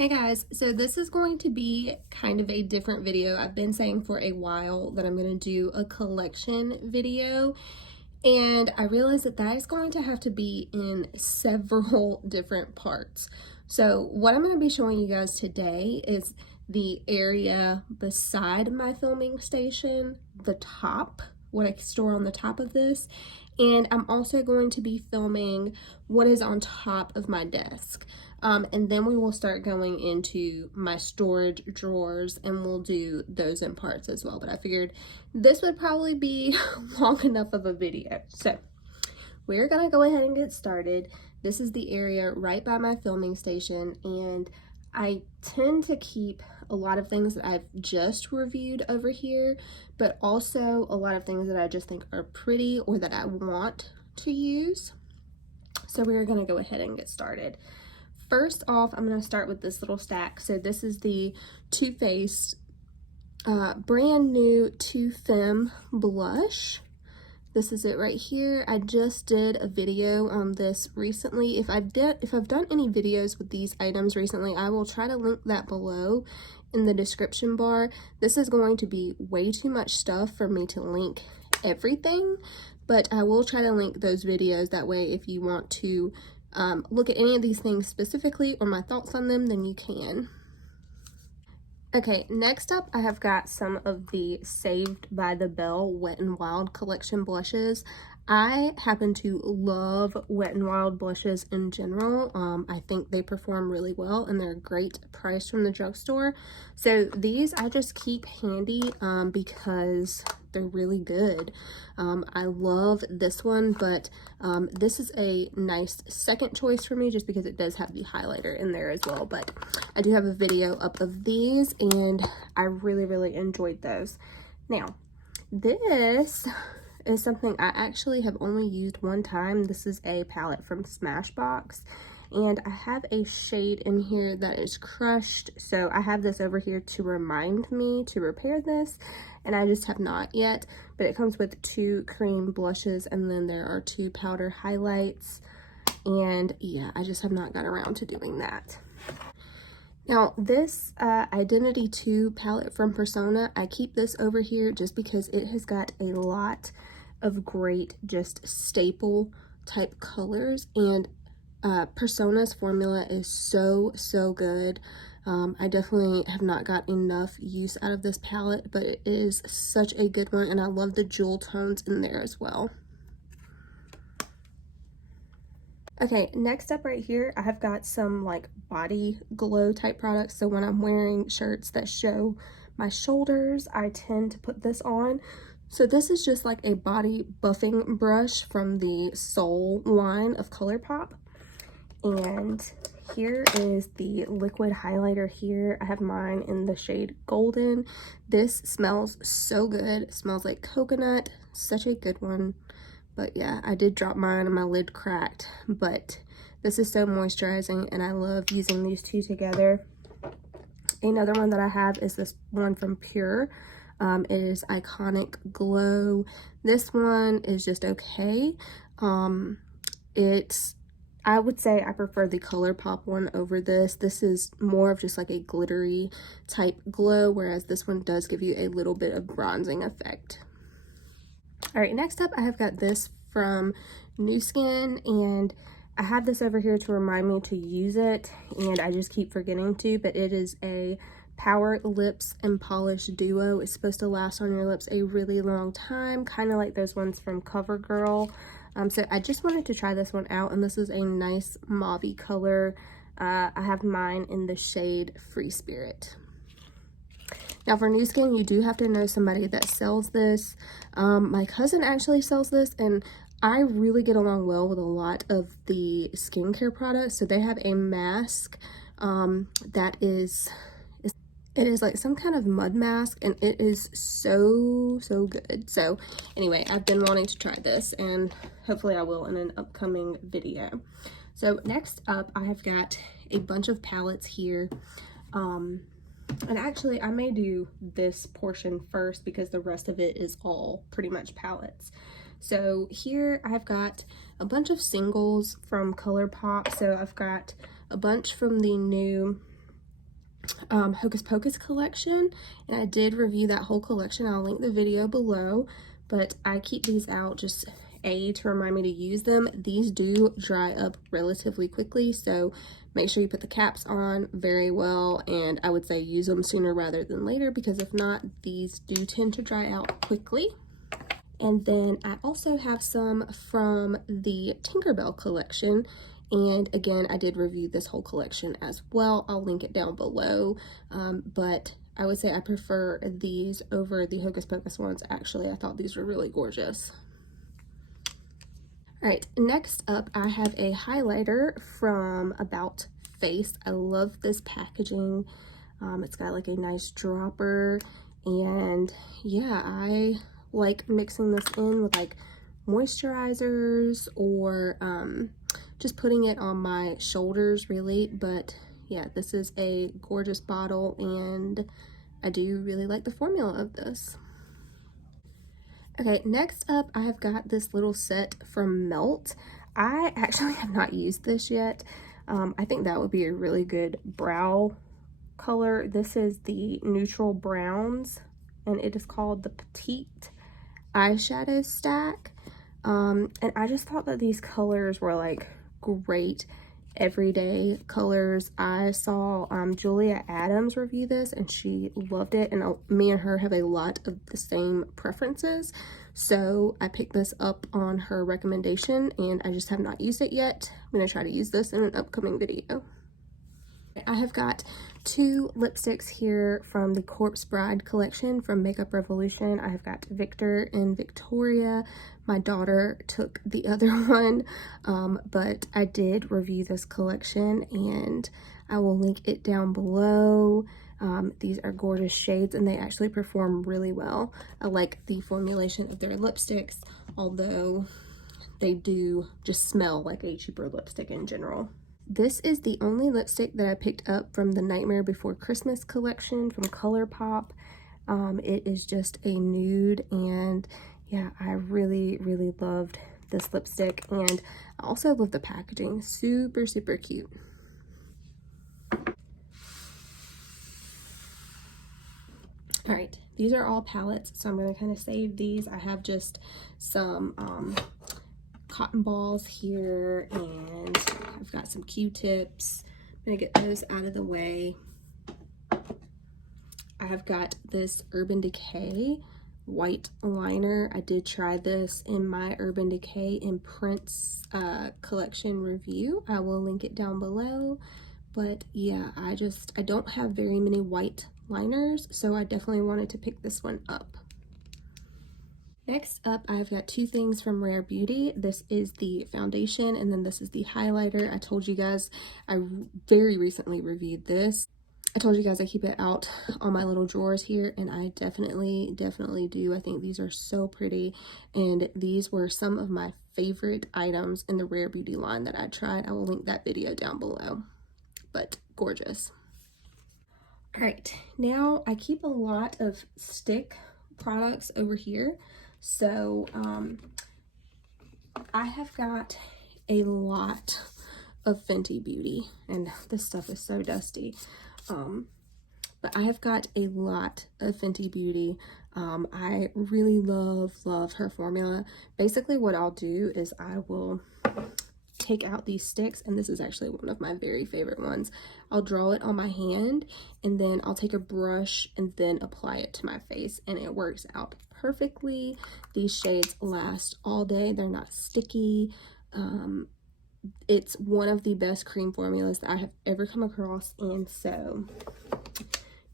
Hey guys, so this is going to be kind of a different video. I've been saying for a while that I'm going to do a collection video, and I realized that that is going to have to be in several different parts. So what I'm going to be showing you guys today is the area beside my filming station, the top, what I store on the top of this, and I'm also going to be filming what is on top of my desk. And then we will start going into my storage drawers and we'll do those in parts as well. But I figured this would probably be long enough of a video. So we're gonna go ahead and get started. This is the area right by my filming station, and I tend to keep a lot of things that I've just reviewed over here, but also a lot of things that I just think are pretty or that I want to use. So we're gonna go ahead and get started. First off, I'm going to start with this little stack. So this is the Too Faced brand new To Femme blush. This is it right here. I just did a video on this recently. If I've done any videos with these items recently, I will try to link that below in the description bar. This is going to be way too much stuff for me to link everything, but I will try to link those videos. That way, if you want to look at any of these things specifically or my thoughts on them, then you can. Okay, next up I have got some of the Saved by the Bell Wet n Wild collection blushes. I happen to love Wet n Wild blushes in general. I think they perform really well and they're a great price from the drugstore. So these I just keep handy because they're really good. I love this one, but this is a nice second choice for me just because it does have the highlighter in there as well. But I do have a video up of these and I really enjoyed those. Now, this is something I actually have only used one time. This is a palette from Smashbox, and I have a shade in here that is crushed, so I have this over here to remind me to repair this, and I just have not yet. But it comes with 2 cream blushes and then there are 2 powder highlights, and yeah, I just have not got around to doing that. Now this Identity 2 palette from Persona, I keep this over here just because it has got a lot of great just staple type colors, and Persona's formula is so good. I definitely have not got enough use out of this palette, but it is such a good one, and I love the jewel tones in there as well. Okay, next up right here, I have got some like body glow type products. So when I'm wearing shirts that show my shoulders, I tend to put this on. So this is just like a body buffing brush from the Soul line of Colourpop. And here is the liquid highlighter here. I have mine in the shade Golden. This smells so good. It smells like coconut, such a good one. But yeah, I did drop mine and my lid cracked, but this is so moisturizing and I love using these two together. Another one that I have is this one from Pure. It is Iconic Glow. This one is just okay. I would say I prefer the Colourpop one over this. This is more of just like a glittery type glow, whereas this one does give you a little bit of bronzing effect. All right, next up I have got this from Nu Skin, and I have this over here to remind me to use it, and I just keep forgetting to, but it is a Power Lips and Polish Duo. It's supposed to last on your lips a really long time, kind of like those ones from CoverGirl. So I just wanted to try this one out, and this is a nice mauve-y color. I have mine in the shade Free Spirit. Now for Nu Skin, you do have to know somebody that sells this. My cousin actually sells this, and I really get along well with a lot of the skincare products. So they have a mask that is... It is like some kind of mud mask, and it is so good. So anyway, I've been wanting to try this, and hopefully I will in an upcoming video. So next up, I have got a bunch of palettes here. And actually, I may do this portion first because the rest of it is all pretty much palettes. So here I've got a bunch of singles from Colourpop. So I've got a bunch from the new Hocus Pocus collection, and I did review that whole collection. I'll link the video below, but I keep these out just to remind me to use them. These do dry up relatively quickly, so make sure you put the caps on very well, and I would say use them sooner rather than later, because if not, these do tend to dry out quickly. And then I also have some from the Tinkerbell collection, and again, I did review this whole collection as well. I'll link it down below, but I would say I prefer these over the Hocus Pocus ones. Actually, I thought these were really gorgeous. All right, next up, I have a highlighter from About Face. I love this packaging. It's got like a nice dropper, and yeah, I like mixing this in with like moisturizers or just putting it on my shoulders really. But yeah, this is a gorgeous bottle, and I do really like the formula of this. Okay, next up, I have got this little set from Melt. I actually have not used this yet. I think that would be a really good brow color. This is the Neutral Browns, and it is called the Petite Eyeshadow Stack. And I just thought that these colors were like great everyday colors. I saw Julia Adams review this, and she loved it, and me and her have a lot of the same preferences, so I picked this up on her recommendation, and I just have not used it yet. I'm going to try to use this in an upcoming video. I have got two lipsticks here from the Corpse Bride collection from Makeup Revolution. I have got Victor and Victoria. My daughter took the other one, but I did review this collection, and I will link it down below. These are gorgeous shades, and they actually perform really well. I like the formulation of their lipsticks, although they do just smell like a cheaper lipstick in general. This is the only lipstick that I picked up from the Nightmare Before Christmas collection from Colourpop. It is just a nude, and yeah, I really, really loved this lipstick, and I also love the packaging. Super, super cute. All right, these are all palettes, so I'm going to kind of save these. I have just some cotton balls here, and I've got some Q-tips. I'm gonna get those out of the way. I have got this Urban Decay white liner. I did try this in my Urban Decay Imprints collection review. I will link it down below. But yeah, I don't have very many white liners, so I definitely wanted to pick this one up. Next up, I've got two things from Rare Beauty. This is the foundation, and then this is the highlighter. I told you guys I very recently reviewed this. I told you guys I keep it out on my little drawers here, and I definitely do. I think these are so pretty, and these were some of my favorite items in the Rare Beauty line that I tried. I will link that video down below, but gorgeous. All right, now I keep a lot of stick products over here. So I have got a lot of Fenty Beauty, and this stuff is so dusty. But I have got a lot of Fenty Beauty. I really love her formula. Basically what I'll do is I will take out these sticks, and this is actually one of my very favorite ones. I'll draw it on my hand, and then I'll take a brush and then apply it to my face, and it works out perfectly. These shades last all day. They're not sticky. It's one of the best cream formulas that I have ever come across, and so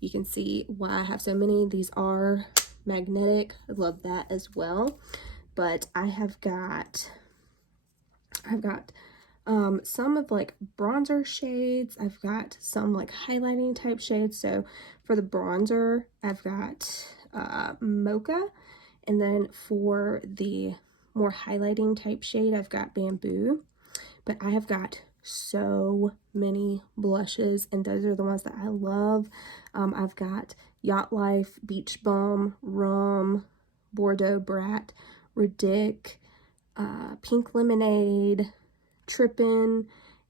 you can see why I have so many. These are magnetic. I love that as well. But I have got some of like bronzer shades. I've got some like highlighting type shades. So for the bronzer, I've got Mocha, and then for the more highlighting type shade, I've got Bamboo. But I have got so many blushes, and those are the ones that I love. I've got Yacht Life, Beach Bum, Rum, Bordeaux Brat, Ridic, Pink Lemonade, Trippin',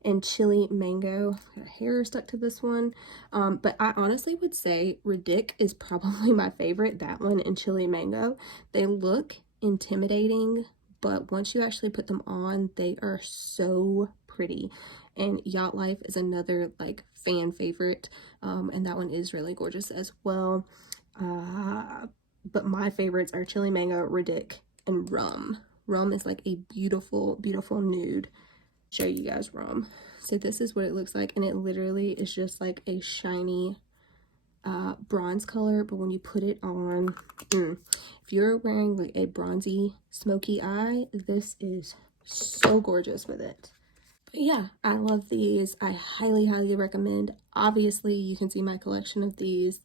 and Chili Mango. Got hair stuck to this one. But I honestly would say Ridic is probably my favorite. That one and Chili Mango. They look intimidating, but once you actually put them on, they are so pretty. And Yacht Life is another like fan favorite, and that one is really gorgeous as well. But my favorites are Chili Mango, Ridic, and Rum. Rum is like a beautiful, beautiful nude. Show you guys Rum. So this is what it looks like, and it literally is just like a shiny bronze color, but when you put it on, if you're wearing like a bronzy smoky eye, this is so gorgeous with it. But yeah, I love these. I highly, highly recommend. Obviously, you can see my collection of these,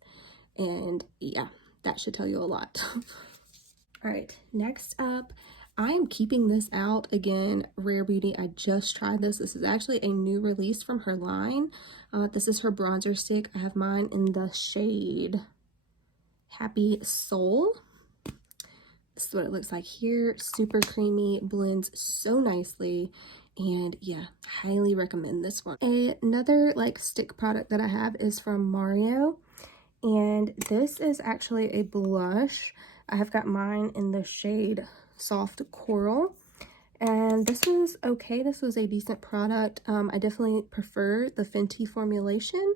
and yeah, that should tell you a lot. All right, next up, I am keeping this out again. Rare Beauty, I just tried this. This is actually a new release from her line. This is her bronzer stick. I have mine in the shade Happy Soul. This is what it looks like here. Super creamy, blends so nicely. And yeah, highly recommend this one. Another like stick product that I have is from Mario. And this is actually a blush. I have got mine in the shade Soft Coral. And this was okay. This was a decent product. I definitely prefer the Fenty formulation,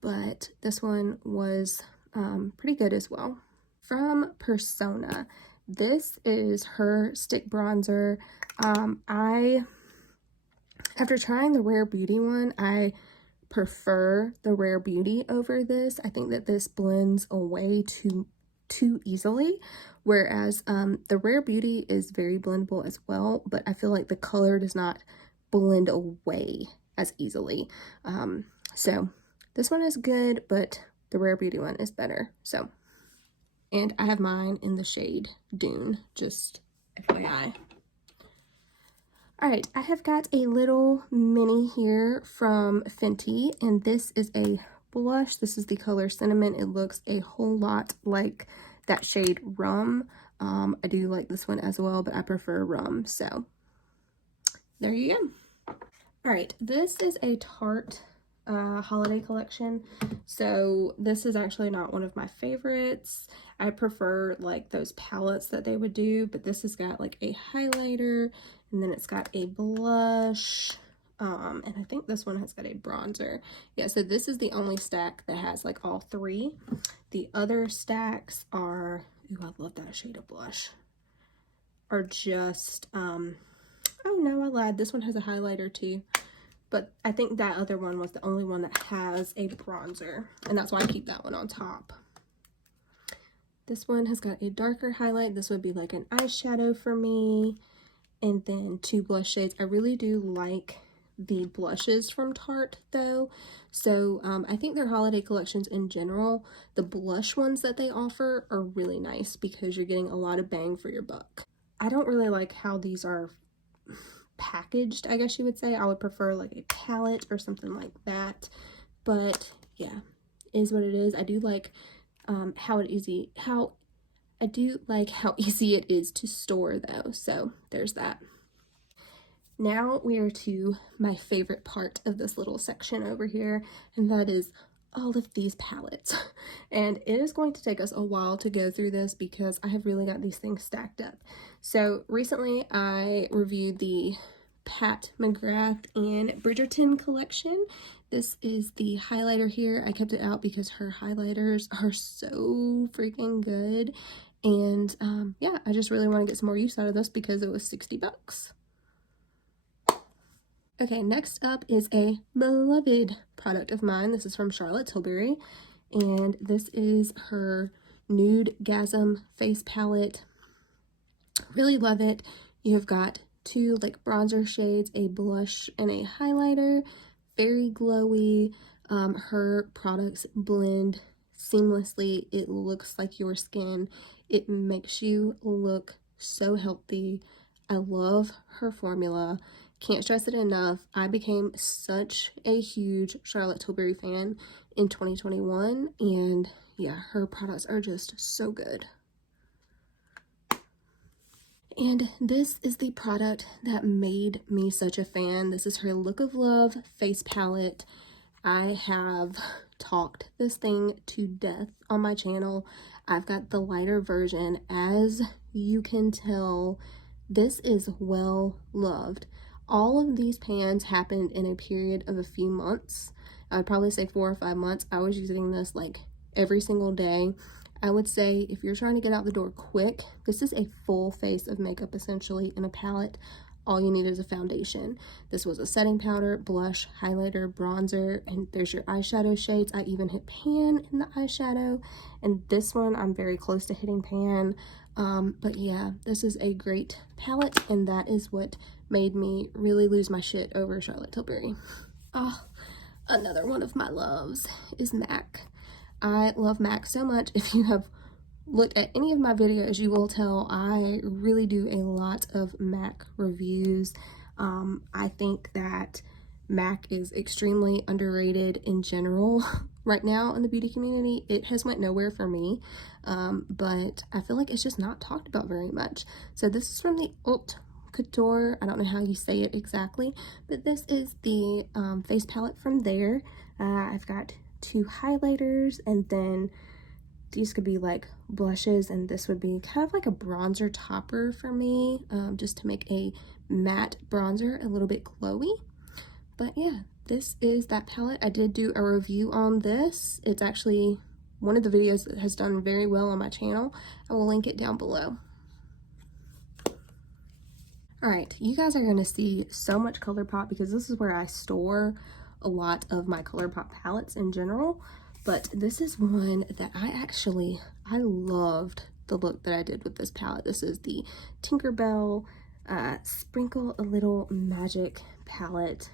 but this one was pretty good as well. From Persona, this is her stick bronzer. After trying the Rare Beauty one, I prefer the Rare Beauty over this. I think that this blends away too easily, whereas the Rare Beauty is very blendable as well, but I feel like the color does not blend away as easily. So this one is good, but the Rare Beauty one is better. So, and I have mine in the shade Dune, just FYI. All right, I have got a little mini here from Fenty, and this is a blush. This is the color Cinnamon. It looks a whole lot like that shade Rum. I do like this one as well, but I prefer Rum, so there you go. All right, this is a Tarte holiday collection. So this is actually not one of my favorites. I prefer like those palettes that they would do, but this has got like a highlighter, and then it's got a blush, and I think this one has got a bronzer. Yeah, so this is the only stack that has like all three. The other stacks are, ooh, I love that shade of blush, are just oh no, I lied, this one has a highlighter too, but I think that other one was the only one that has a bronzer, and that's why I keep that one on top. This one has got a darker highlight. This would be like an eyeshadow for me, and then two blush shades. I really do like the blushes from Tarte though, so I think their holiday collections in general, the blush ones that they offer are really nice because you're getting a lot of bang for your buck. I don't really like how these are packaged, I guess you would say. I would prefer like a palette or something like that, but yeah, is what it is. I do like how easy it is to store though, so there's that. Now we are to my favorite part of this little section over here, and that is all of these palettes. And it is going to take us a while to go through this because I have really got these things stacked up. So recently I reviewed the Pat McGrath and Bridgerton collection. This is the highlighter here. I kept it out because her highlighters are so freaking good, and yeah, I just really want to get some more use out of this because it was 60 bucks. Okay, next up is a beloved product of mine. This is from Charlotte Tilbury, and this is her Nude Gasm face palette. Really love it. You have got two like bronzer shades, a blush and a highlighter. Very glowy. Her products blend seamlessly. It looks like your skin. It makes you look so healthy. I love her formula. Can't stress it enough. I became such a huge Charlotte Tilbury fan in 2021, and yeah, her products are just so good. And this is the product that made me such a fan. This is her Look of Love face palette. I have talked this thing to death on my channel. I've got the lighter version. As you can tell, this is well loved. All of these pans happened in a period of a few months. I would probably say 4 or 5 months. I was using this like every single day. I would say if you're trying to get out the door quick, this is a full face of makeup essentially in a palette. All you need is a foundation. This was a setting powder, blush, highlighter, bronzer, and there's your eyeshadow shades. I even hit pan in the eyeshadow, and this one I'm very close to hitting pan. But yeah, this is a great palette, and that is what made me really lose my shit over Charlotte Tilbury. Oh, another one of my loves is MAC. I love MAC so much. If you have looked at any of my videos, you will tell I really do a lot of MAC reviews. I think that MAC is extremely underrated in general right now in the beauty community. It has went nowhere for me, but I feel like it's just not talked about very much. So this is from the Haute Couture. I don't know how you say it exactly, but this is the face palette from there. I've got 2 highlighters, and then these could be like blushes, and this would be kind of like a bronzer topper for me, just to make a matte bronzer a little bit glowy. But yeah, this is that palette. I did do a review on this. It's actually one of the videos that has done very well on my channel. I will link it down below. All right, you guys are going to see so much Colourpop because this is where I store a lot of my Colourpop palettes in general, but this is one that I loved the look that I did with this palette. This is the Tinkerbell Sprinkle a Little Magic palette.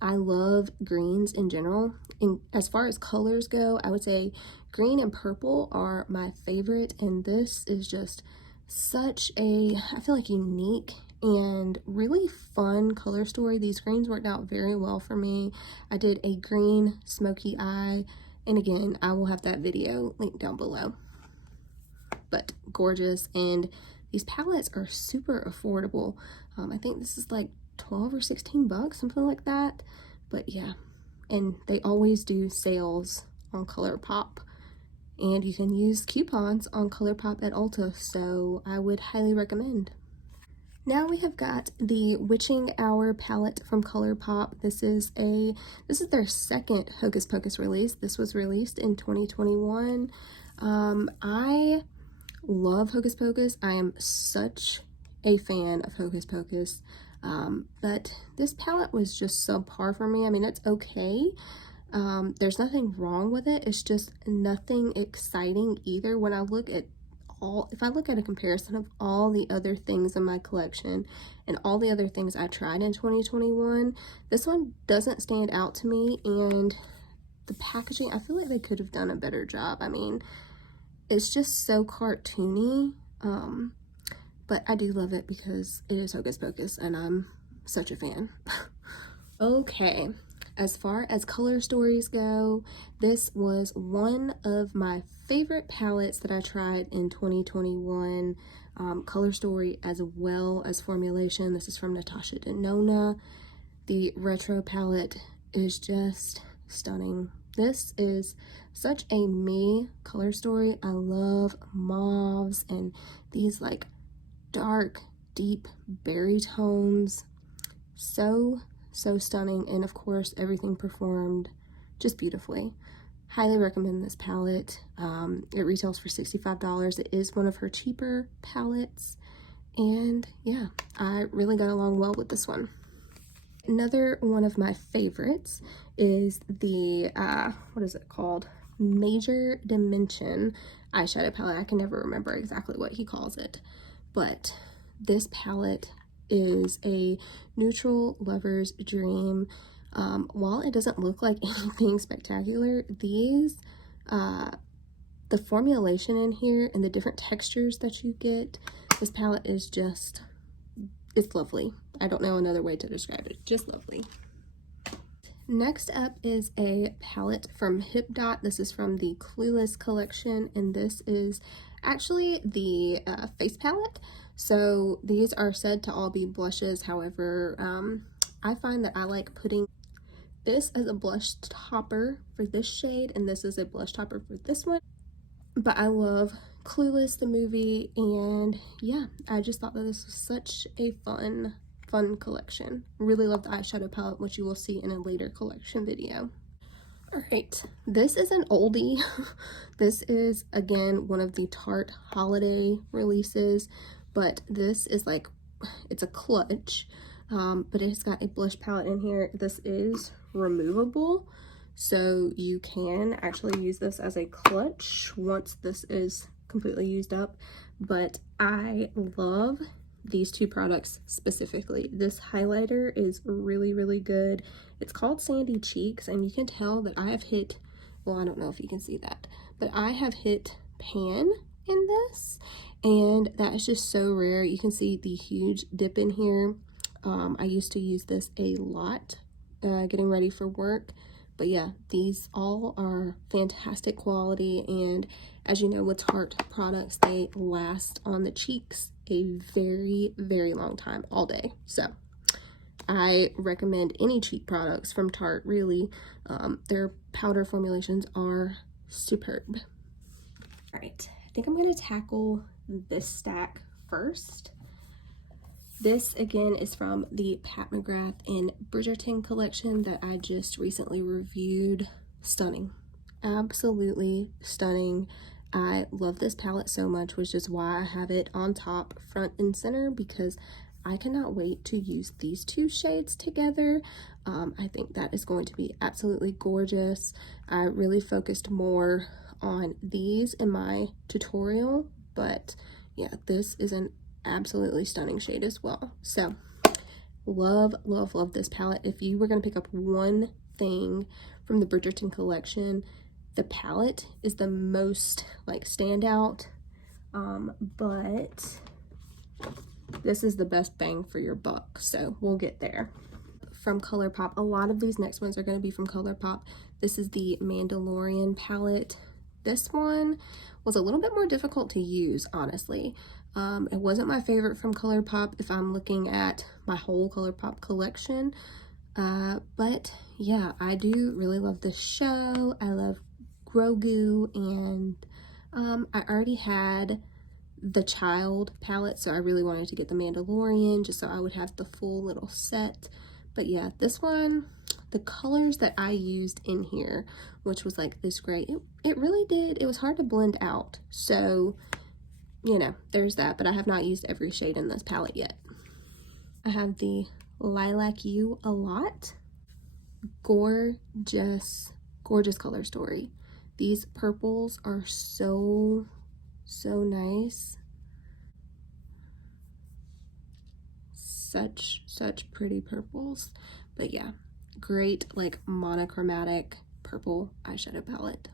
I love greens in general, and as far as colors go, I would say green and purple are my favorite, and this is just such a, I feel like, unique and really fun color story. These greens worked out very well for me. I did a green smoky eye, and again, I will have that video linked down below. But gorgeous, and these palettes are super affordable. I think this is like 12 or 16 bucks, something like that. But yeah, and they always do sales on Colourpop, and you can use coupons on Colourpop at Ulta, so I would highly recommend. Now we have got the Witching Hour palette from Colourpop. This is their second Hocus Pocus release. This was released in 2021. I love Hocus Pocus. I am such a fan of Hocus Pocus. But this palette was just subpar for me. I mean, it's okay. There's nothing wrong with it. It's just nothing exciting either. When I look at if I look at a comparison of all the other things in my collection and all the other things I tried in 2021, this one doesn't stand out to me, and the packaging, I feel like they could have done a better job. I mean, it's just so cartoony, but I do love it because it is Hocus Pocus and I'm such a fan. Okay, as far as color stories go, this was one of my favorite palettes that I tried in 2021. Color story as well as formulation. This is from Natasha Denona. The retro palette is just stunning. This is such a me color story. I love mauves and these like dark, deep berry tones. So stunning, and of course everything performed just beautifully. Highly recommend this palette. It retails for $65. It is one of her cheaper palettes, and yeah, I really got along well with this one. Another one of my favorites is the what is it called? Major Dimension eyeshadow palette. I can never remember exactly what he calls it, but this palette is a neutral lover's dream. While it doesn't look like anything spectacular, these the formulation in here and the different textures that you get, this palette is just, it's lovely. I don't know another way to describe it. Just lovely. Next up is a palette from Hip Dot. This is from the Clueless collection, and this is actually the face palette. So these are said to all be blushes. However, I find that I like putting this as a blush topper for this shade, and this is a blush topper for this one. But I love Clueless, the movie, and yeah, I just thought that this was such a fun collection. Really love the eyeshadow palette, which you will see in a later collection video. Alright, this is an oldie. This is, again, one of the Tarte holiday releases, but this is like, it's a clutch, but it's got a blush palette in here. This is removable, so you can actually use this as a clutch once this is completely used up. But I love these two products specifically. This highlighter is really good. It's called Sandy Cheeks, and you can tell that I have hit, well, I don't know if you can see that, but I have hit pan in this, and that is just so rare. You can see the huge dip in here. I used to use this a lot getting ready for work, but yeah, these all are fantastic quality, and as you know, with Tarte products, they last on the cheeks a very long time, all day. So I recommend any cheek products from Tarte, really. Their powder formulations are superb. All right, I think I'm gonna tackle this stack first. This again is from the Pat McGrath and Bridgerton collection that I just recently reviewed. Stunning, absolutely stunning. I love this palette so much, which is why I have it on top, front and center, because I cannot wait to use these two shades together. I think that is going to be absolutely gorgeous. I really focused more on these in my tutorial, but yeah, this is an absolutely stunning shade as well. So love this palette. If you were going to pick up one thing from the Bridgerton collection, the palette is the most like standout, but this is the best bang for your buck, so we'll get there. From Colourpop, a lot of these next ones are going to be from Colourpop. This is the Mandalorian palette. This one was a little bit more difficult to use, honestly. It wasn't my favorite from Colourpop if I'm looking at my whole Colourpop collection, but yeah, I do really love this show. I love Grogu, and I already had the Child palette, so I really wanted to get the Mandalorian just so I would have the full little set. But yeah, this one, the colors that I used in here, which was like this gray, it really did, it was hard to blend out. So, you know, there's that, but I have not used every shade in this palette yet. I have the Lilac You a lot. Gorgeous color story. These purples are so nice. Such pretty purples. But yeah, great like monochromatic purple eyeshadow palette.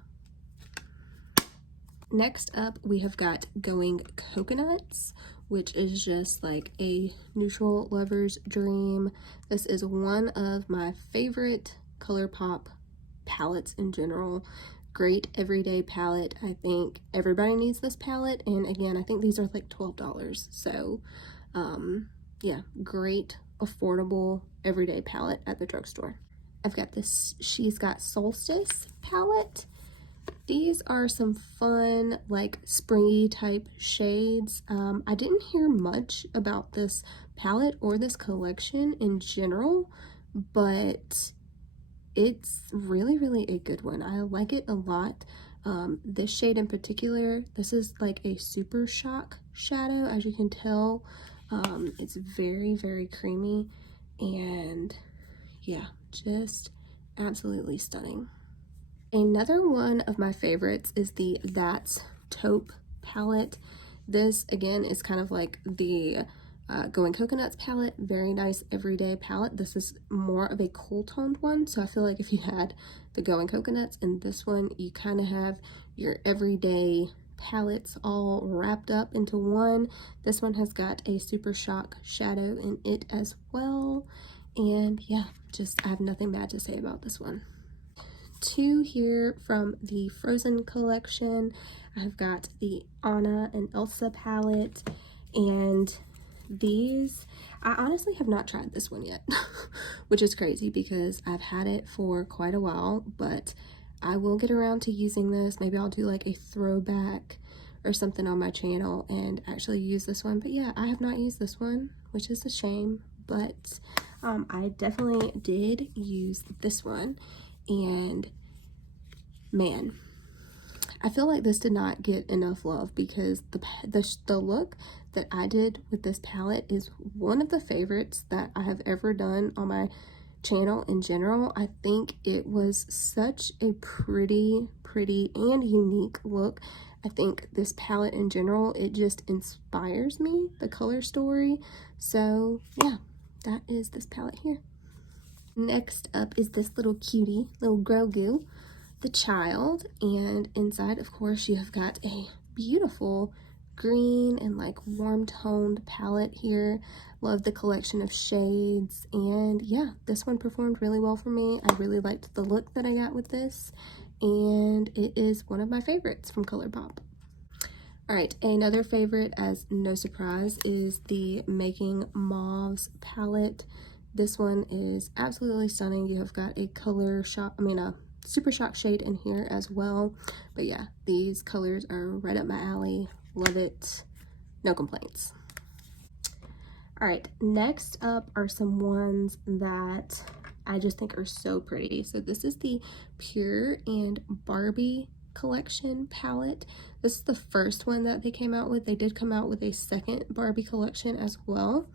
Next up, we have got Going Coconuts, which is just like a neutral lover's dream. This is one of my favorite Colourpop palettes in general. Great everyday palette. I think everybody needs this palette, and again, I think these are like $12. So yeah, great affordable everyday palette at the drugstore. I've got this She's Got Solstice palette. These are some fun, like springy type shades. I didn't hear much about this palette or this collection in general, but it's really a good one. I like it a lot. This shade in particular, this is like a super shock shadow, as you can tell. It's very creamy, and yeah, just absolutely stunning. Another one of my favorites is the That's Taupe palette. This again is kind of like the Going Coconuts palette. Very nice everyday palette. This is more of a cool toned one, so I feel like if you had the Going Coconuts and this one, you kind of have your everyday palettes all wrapped up into one. This one has got a super shock shadow in it as well, and yeah, just I have nothing bad to say about this one. two here from the Frozen collection. I've got the Anna and Elsa palette, and these, I honestly have not tried this one yet, which is crazy because I've had it for quite a while, but I will get around to using this. Maybe I'll do like a throwback or something on my channel and actually use this one. But yeah, I have not used this one, which is a shame, but I definitely did use this one, and man, I feel like this did not get enough love because the look that I did with this palette is one of the favorites that I have ever done on my channel in general. I think it was such a pretty and unique look. I think this palette in general, it just inspires me, the color story. So yeah, that is this palette here. Next up is this little cutie, little Grogu, the child, and inside, of course, you have got a beautiful green and like warm toned palette here. Love the collection of shades, and yeah, this one performed really well for me. I really liked the look that I got with this, and it is one of my favorites from Colourpop. All right, another favorite, as no surprise, is the Making Mauves palette. This one is absolutely stunning. You have got a Super Shock shade in here as well. But yeah, these colors are right up my alley. Love it. No complaints. All right, next up are some ones that I just think are so pretty. So this is the Pure and Barbie collection palette. This is the first one that they came out with. They did come out with a second Barbie collection as well,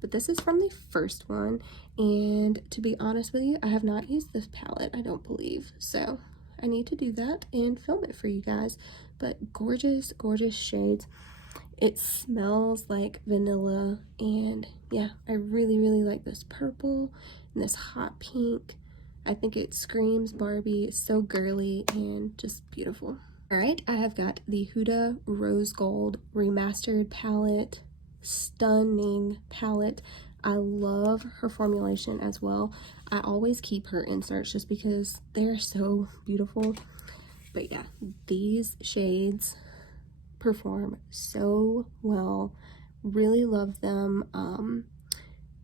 but this is from the first one, and to be honest with you, I have not used this palette, I don't believe, so I need to do that and film it for you guys. But gorgeous shades. It smells like vanilla, and yeah, I really like this purple and this hot pink. I think it screams Barbie. It's so girly and just beautiful. All right, I have got the Huda Rose Gold Remastered palette. Stunning palette. I love her formulation as well. I always keep her inserts just because they're so beautiful. But yeah, these shades perform so well. Really love them.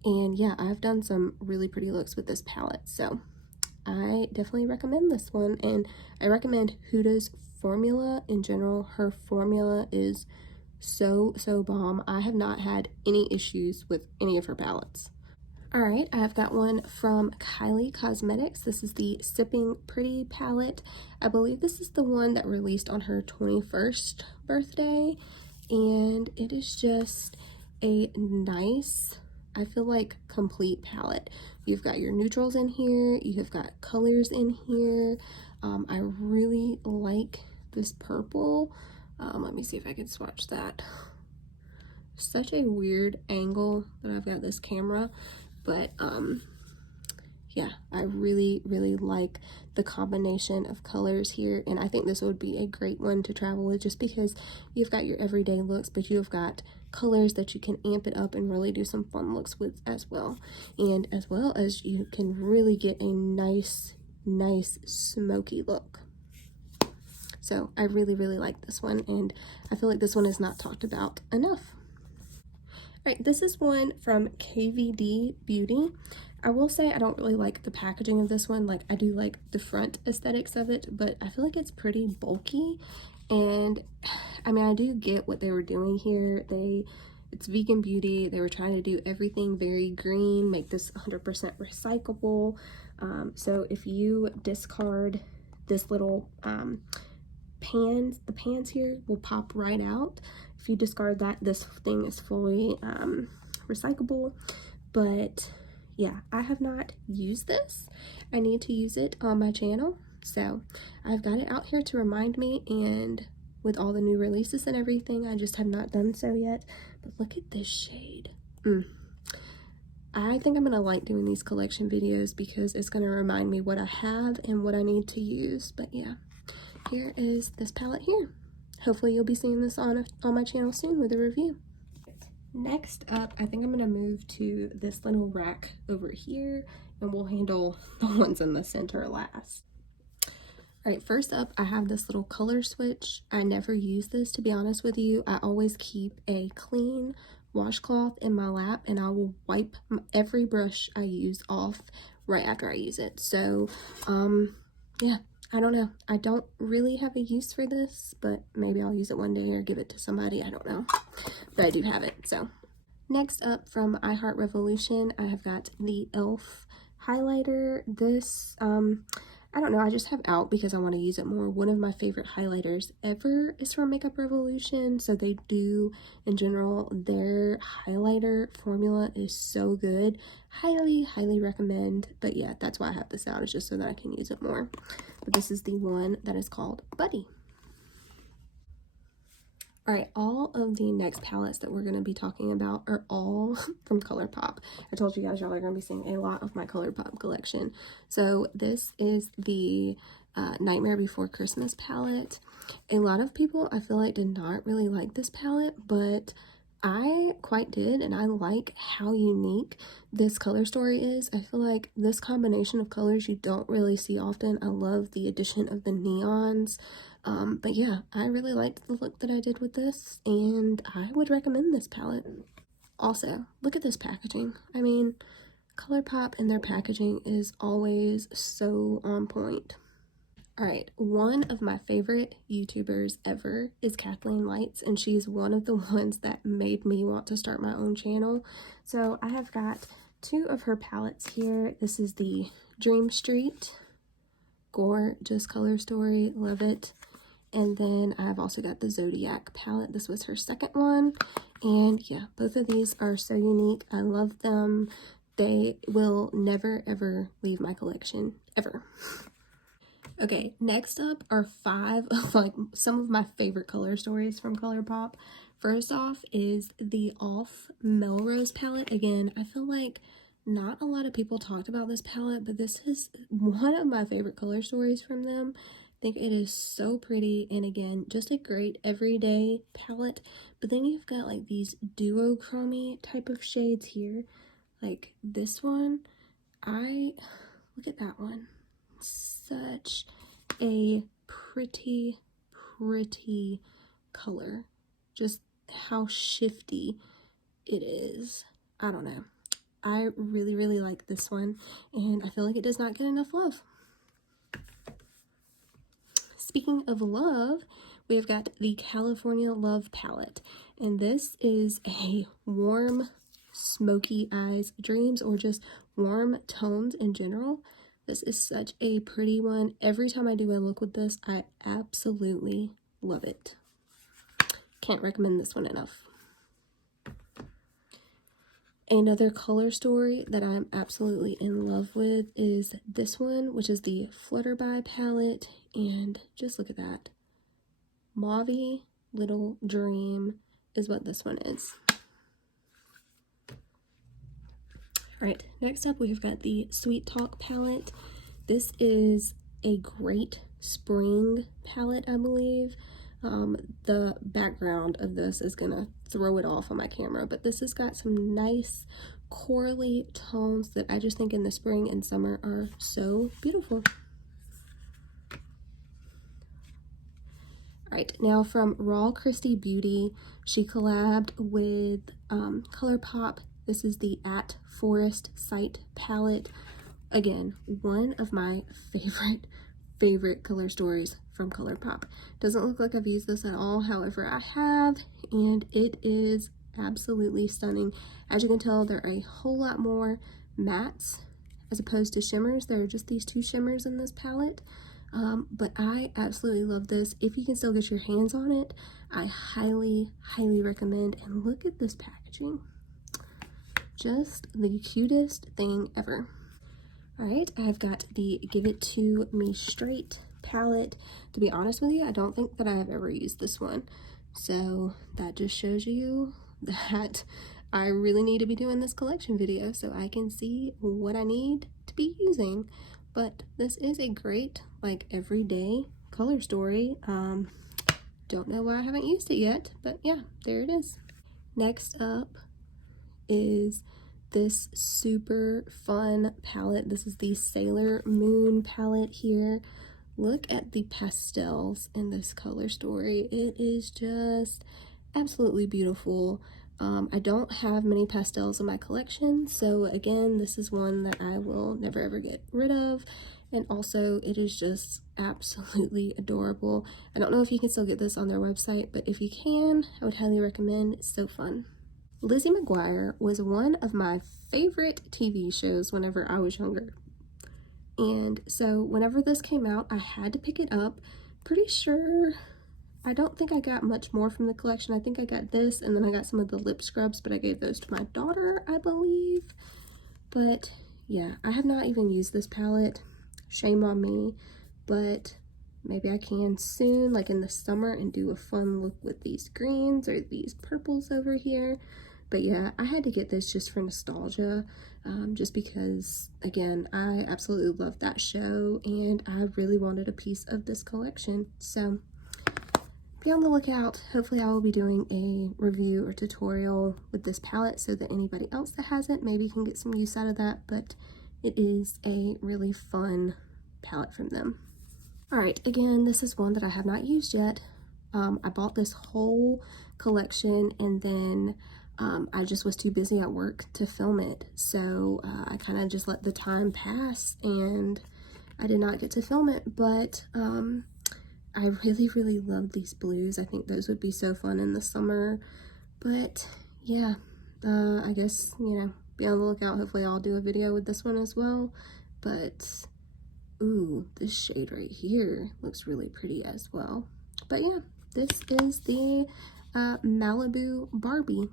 And yeah, I've done some really pretty looks with this palette, so I definitely recommend this one, and I recommend Huda's formula in general. Her formula is so bomb. I have not had any issues with any of her palettes. All right, I have got one from Kylie Cosmetics. This is the Sipping Pretty palette. I believe this is the one that released on her 21st birthday, and it is just a nice, I feel like, complete palette. You've got your neutrals in here, you have got colors in here. I really like this purple. Let me see if I can swatch that. Such a weird angle that I've got this camera, but yeah, I really like the combination of colors here, and I think this would be a great one to travel with just because you've got your everyday looks, but you've got colors that you can amp it up and really do some fun looks with as well. And as well as you can really get a nice smoky look. So I really like this one, and I feel like this one is not talked about enough. All right, this is one from KVD Beauty. I will say I don't really like the packaging of this one. Like, I do like the front aesthetics of it, but I feel like it's pretty bulky. And I mean, I do get what they were doing here. It's vegan beauty. They were trying to do everything very green, make this 100% recyclable. So if you discard this little pans, the pans here will pop right out. If you discard that, this thing is fully recyclable. But yeah, I have not used this. I need to use it on my channel, so I've got it out here to remind me, and with all the new releases and everything, I just have not done so yet. But look at this shade. I think I'm gonna like doing these collection videos because it's gonna remind me what I have and what I need to use. But yeah, here is this palette here. Hopefully you'll be seeing this on my channel soon with a review. Next up, I think I'm gonna move to this little rack over here, and we'll handle the ones in the center last. Alright, first up, I have this little color switch. I never use this, to be honest with you. I always keep a clean washcloth in my lap, and I will wipe every brush I use off right after I use it. So, yeah, I don't know. I don't really have a use for this, but maybe I'll use it one day or give it to somebody. I don't know. But I do have it, so. Next up, from I Heart Revolution, I have got the e.l.f. highlighter. This, I don't know, I just have out because I want to use it more. One of my favorite highlighters ever is from Makeup Revolution. So they do, in general, their highlighter formula is so good. Highly, highly recommend. But yeah, that's why I have this out, is just so that I can use it more. But this is the one that is called Buddy. Alright, all of the next palettes that we're going to be talking about are all from Colourpop. I told you guys y'all are going to be seeing a lot of my Colourpop collection. So this is the Nightmare Before Christmas palette. A lot of people, I feel like, did not really like this palette, but I quite did, and I like how unique this color story is. I feel like this combination of colors you don't really see often. I love the addition of the neons. But yeah, I really liked the look that I did with this, and I would recommend this palette. Also, look at this packaging. I mean, Colourpop and their packaging is always so on point. Alright, one of my favorite YouTubers ever is Kathleenlights, and she's one of the ones that made me want to start my own channel. So I have got two of her palettes here. This is the Dream Street. Gorgeous color story, love it. And then I've also got the Zodiac palette. This was her second one. And yeah, both of these are so unique. I love them. They will never, ever leave my collection, ever. Okay, next up are 5 of some of my favorite color stories from Colourpop. First off is the Off Melrose palette. Again, I feel like not a lot of people talked about this palette, but this is one of my favorite color stories from them. I think it is so pretty, and again, just a great everyday palette. But then you've got like these duochrome type of shades here. Like this one, look at that one. Such a pretty color. Just how shifty it is. I don't know. I really like this one, and I feel like it does not get enough love. Speaking of love, we've got the California Love palette, and this is a warm smoky eyes dreams, or just warm tones in general. This is such a pretty one. Every time I do a look with this, I absolutely love it. Can't recommend this one enough. Another color story that I'm absolutely in love with is this one, which is the Flutterby palette, and just look at that. Mauvey Little Dream is what this one is. Alright, next up we've got the Sweet Talk palette. This is a great spring palette, I believe. The background of this is gonna throw it off on my camera, but this has got some nice corally tones that I just think in the spring and summer are so beautiful. Alright, now from Raw Christy Beauty, she collabed with Colourpop. This is the At Forest Sight palette. Again, one of my favorite color stories from Colourpop. Doesn't look like I've used this at all, however I have, and it is absolutely stunning. As you can tell, there are a whole lot more mattes as opposed to shimmers. There are just these 2 shimmers in this palette, but I absolutely love this. If you can still get your hands on it, I highly recommend. And look at this packaging. Just the cutest thing ever. Alright, I've got the Give It To Me Straight palette. To be honest with you, I don't think that I have ever used this one. So that just shows you that I really need to be doing this collection video so I can see what I need to be using. But this is a great, like, everyday color story. Don't know why I haven't used it yet, but yeah, there it is. Next up is this super fun palette. This is the Sailor Moon palette here. look at the pastels in this color story. It is just absolutely beautiful. I don't have many pastels in my collection, so again, this is one that I will never ever get rid of. And also, it is just absolutely adorable. I don't know if you can still get this on their website, but if you can, I would highly recommend. It's so fun. Lizzie Mcguire was one of my favorite TV shows whenever I was younger. And so whenever this came out, I had to pick it up. Pretty sure, I don't think I got much more from the collection. I think I got this, and then I got some of the lip scrubs, but I gave those to my daughter, I believe. But yeah, I have not even used this palette. Shame on me, but maybe I can soon, like in the summer, and do a fun look with these greens or these purples over here. But yeah, I had to get this just for nostalgia, just because, again, I absolutely love that show, and I really wanted a piece of this collection. So be on the lookout. Hopefully I will be doing a review or tutorial with this palette so that anybody else that has it maybe can get some use out of that, but it is a really fun palette from them. Alright, again, this is one that I have not used yet. I bought this whole collection, and then I just was too busy at work to film it, so I kind of just let the time pass and I did not get to film it. But I really love these blues. I think those would be so fun in the summer. But yeah, I guess, you know, be on the lookout. Hopefully I'll do a video with this one as well. But ooh, this shade right here looks really pretty as well. But yeah, this is the Malibu Barbie.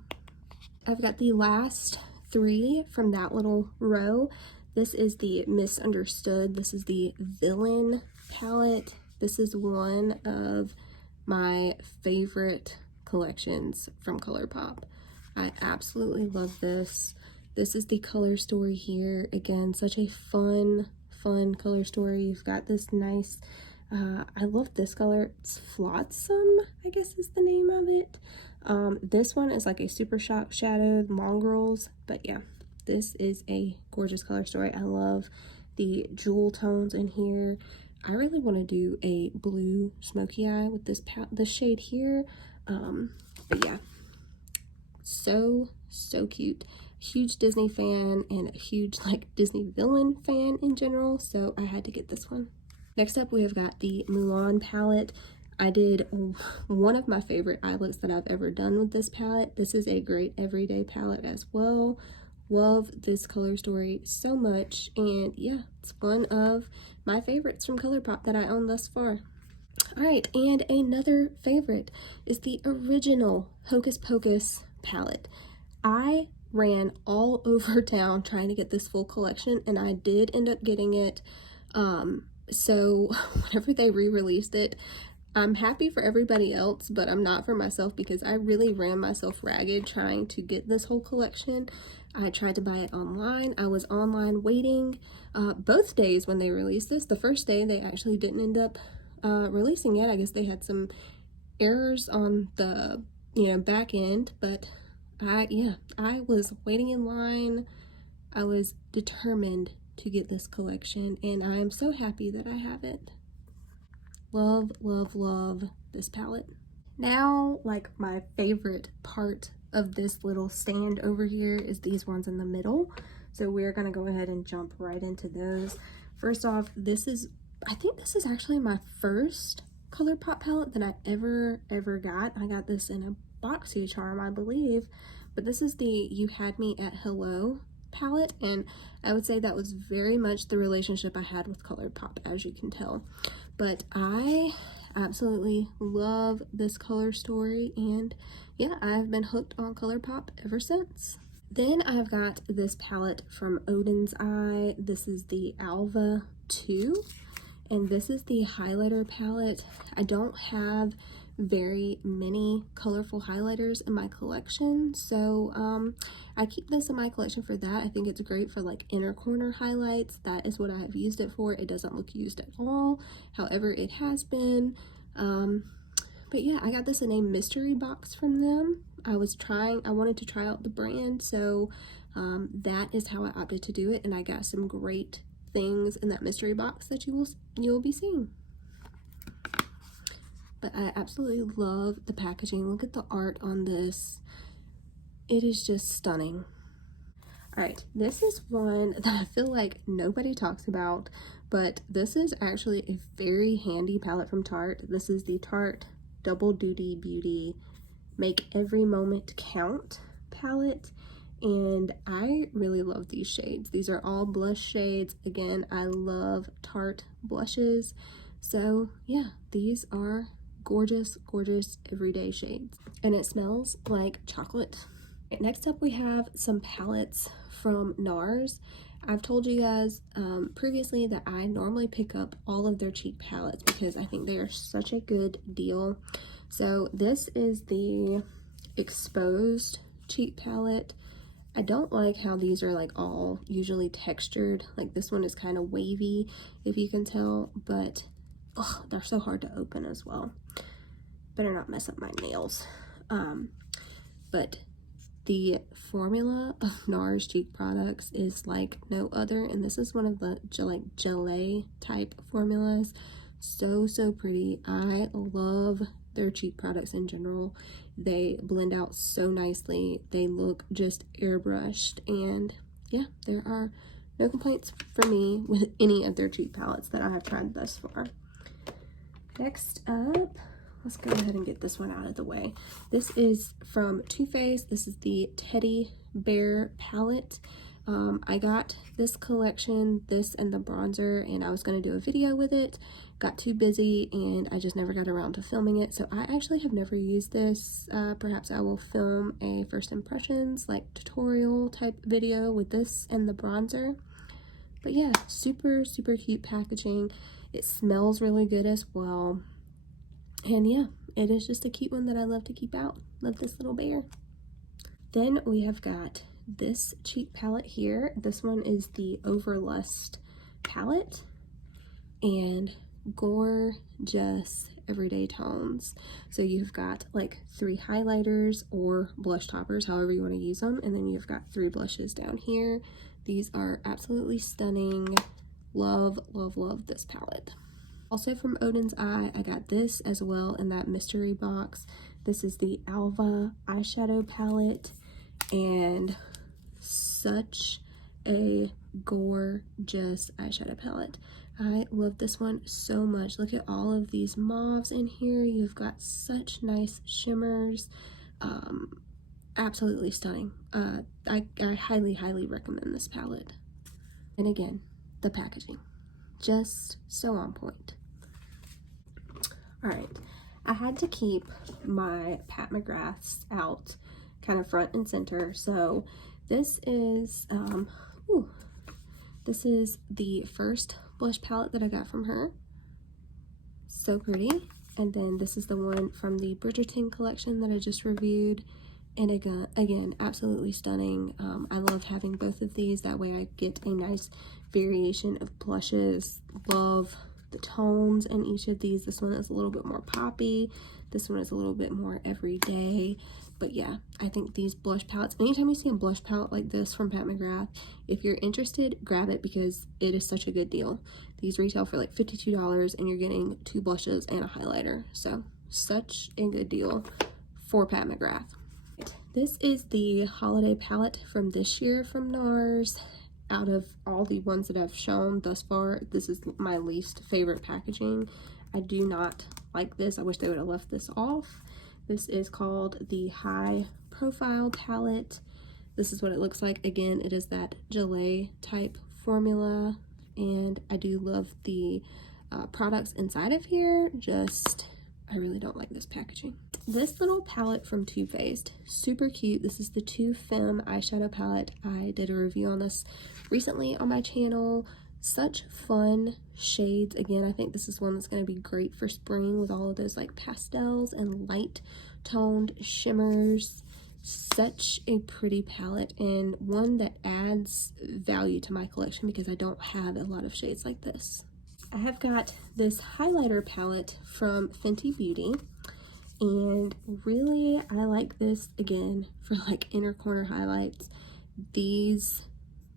I've got the last three from that little row. This is the Misunderstood. This is the Villain palette. This is one of my favorite collections from Colourpop. I absolutely love this. This is the color story here. Again, such a fun color story. You've got this nice, I love this color. It's Flotsam, I guess is the name of it. This one is like a super shock shadowed mongrels, but yeah, this is a gorgeous color story. I love the jewel tones in here. I really want to do a blue smoky eye with this shade here. But yeah, so cute. Huge Disney fan and a huge like Disney villain fan in general, so I had to get this one. Next up, we have got the Mulan palette. I did one of my favorite eye looks that I've ever done with this palette. This is a great everyday palette as well. Love this color story so much, and yeah, it's one of my favorites from Colourpop that I own thus far. Alright, and another favorite is the original Hocus Pocus palette. I ran all over town trying to get this full collection, and I did end up getting it. So whenever they re-released it, I'm happy for everybody else, but I'm not for myself, because I really ran myself ragged trying to get this whole collection. I tried to buy it online. I was online waiting both days when they released this. The first day they actually didn't end up releasing it. I guess they had some errors on the back end, but I was waiting in line. I was determined to get this collection, and I am so happy that I have it. Love this palette. Now, like, my favorite part of this little stand over here is these ones in the middle. So we're gonna go ahead and jump right into those. First off, I think this is actually my first Colourpop palette that I ever got. I got this in a BoxyCharm, I believe, but this is the You Had Me at Hello palette, and I would say that was very much the relationship I had with Colourpop, as you can tell. But I absolutely love this color story, and yeah, I've been hooked on Colourpop ever since. Then I've got this palette from Odin's Eye. This is the Alva 2, and this is the highlighter palette. I don't have very many colorful highlighters in my collection, so I keep this in my collection for that. I think it's great for like inner corner highlights. That is what I have used it for. It doesn't look used at all, however it has been. But yeah, I got this in a mystery box from them. I wanted to try out the brand, so that is how I opted to do it, and I got some great things in that mystery box that you'll be seeing. but I absolutely love the packaging. Look at the art on this. It is just stunning. All right, this is one that I feel like nobody talks about, but this is actually a very handy palette from Tarte. This is the Tarte Double Duty Beauty Make Every Moment Count palette, and I really love these shades. These are all blush shades. Again, I love Tarte blushes, so yeah, these are gorgeous, gorgeous everyday shades, and it smells like chocolate. Next up, we have some palettes from Nars. I've told you guys previously that I normally pick up all of their cheap palettes because I think they are such a good deal. So this is the Exposed cheap palette. I don't like how these are like all usually textured. Like this one is kind of wavy, if you can tell, but ugh, they're so hard to open as well. Better not mess up my nails. But the formula of Nars cheek products is like no other, and this is one of the like gelée type formulas. So pretty. I love their cheek products in general. They blend out so nicely. They look just airbrushed, and yeah, there are no complaints for me with any of their cheek palettes that I have tried thus far. Next up, let's go ahead and get this one out of the way. This is from Too Faced. This is the Teddy Bear palette. I got this collection, this and the bronzer, and I was going to do a video with it. Got too busy and I just never got around to filming it. So I actually have never used this. Perhaps I will film a first impressions, like tutorial type video with this and the bronzer. But yeah, super cute packaging. It smells really good as well. And yeah, it is just a cute one that I love to keep out. Love this little bear. Then we have got this cheek palette here. This one is the Overlust palette, and gorgeous everyday tones. So you've got like 3 highlighters or blush toppers, however you want to use them, and then you've got 3 blushes down here. These are absolutely stunning. Love this palette. Also from Odin's Eye, I got this as well in that mystery box. This is the Alva eyeshadow palette, and such a gorgeous eyeshadow palette. I love this one so much. Look at all of these mauves in here. You've got such nice shimmers. Absolutely stunning. I highly recommend this palette. And again, the packaging, just so on point. All right, I had to keep my Pat McGraths out kind of front and center. So this is this is the first blush palette that I got from her. So pretty. And then this is the one from the Bridgerton collection that I just reviewed. And again, absolutely stunning. I love having both of these. That way I get a nice variation of blushes. Love the tones in each of these. This one is a little bit more poppy. This one is a little bit more everyday. But yeah, I think these blush palettes, anytime you see a blush palette like this from Pat McGrath, if you're interested, grab it because it is such a good deal. These retail for like $52 and you're getting 2 blushes and a highlighter. So such a good deal for Pat McGrath. This is the holiday palette from this year from Nars. Out of all the ones that I've shown thus far, this is my least favorite packaging. I do not like this. I wish they would have left this off. This is called the High Profile palette. This is what it looks like. Again, it is that gelée type formula, and I do love the products inside of here. Just, I really don't like this packaging. This little palette from Too Faced, super cute. This is the Femme eyeshadow palette. I did a review on this recently on my channel. Such fun shades. Again, I think this is one that's going to be great for spring with all of those like pastels and light toned shimmers. Such a pretty palette, and one that adds value to my collection because I don't have a lot of shades like this. I have got this highlighter palette from Fenty Beauty, and really I like this again for like inner corner highlights. These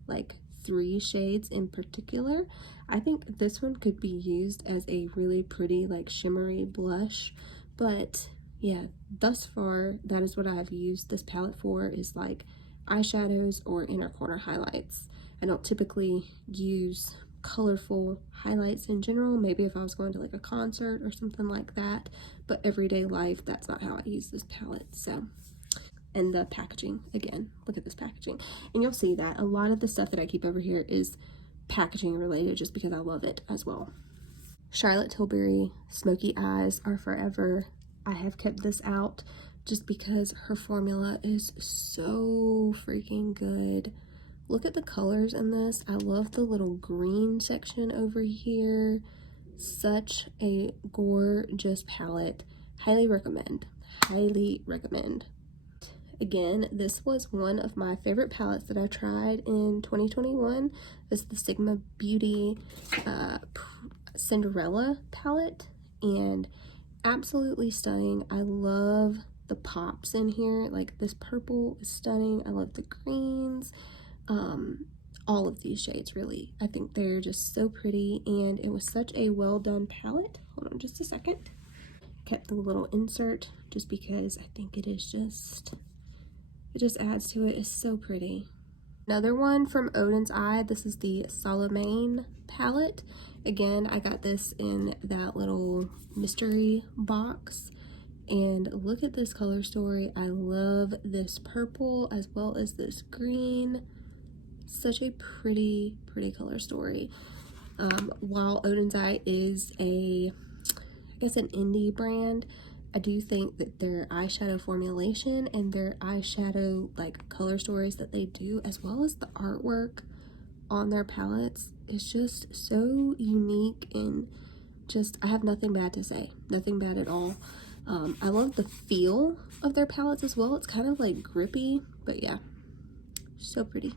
like 3 shades in particular. I think this one could be used as a really pretty like shimmery blush, but yeah, thus far that is what I've used this palette for, is like eyeshadows or inner corner highlights. I don't typically use colorful highlights in general, maybe if I was going to like a concert or something like that, but everyday life, that's not how I use this palette. So, and the packaging, again, look at this packaging, and you'll see that a lot of the stuff that I keep over here is packaging related just because I love it as well. Charlotte Tilbury Smoky Eyes are forever. I have kept this out just because her formula is so freaking good. Look at the colors in this. I love the little green section over here. Such a gorgeous palette. Highly recommend. Highly recommend. Again, this was one of my favorite palettes that I tried in 2021. This is the Sigma Beauty Cinderella palette, and absolutely stunning. I love the pops in here. Like, this purple is stunning. I love the greens. All of these shades, really. I think they're just so pretty, and it was such a well done palette. Hold on just a second. Kept the little insert just because I think it is just, it just adds to it. It's so pretty. Another one from Odin's Eye. This is the Solomain palette. Again, I got this in that little mystery box. And look at this color story. I love this purple as well as this green. Such a pretty color story. While Odin's Eye is a, I guess, an indie brand, I do think that their eyeshadow formulation and their eyeshadow like color stories that they do, as well as the artwork on their palettes, is just so unique, and just, I have nothing bad to say. Nothing bad at all. I love the feel of their palettes as well. It's kind of like grippy, but yeah, so pretty.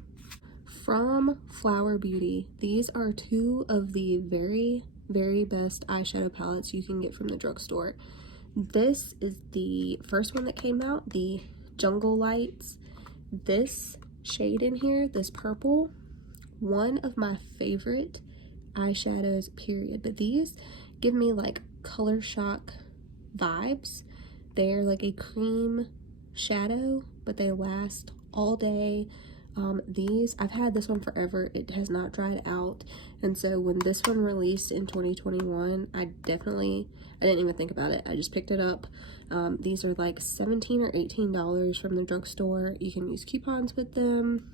From Flower Beauty, these are 2 of the very best eyeshadow palettes you can get from the drugstore. This is the first one that came out, the Jungle Lights. This shade in here, this purple, one of my favorite eyeshadows, period. But these give me like color shock vibes. They're like a cream shadow, but they last all day. These, I've had this one forever. It has not dried out, and so when this one released in 2021, I didn't even think about it. I just picked it up. These are like $17 or $18 from the drugstore. You can use coupons with them.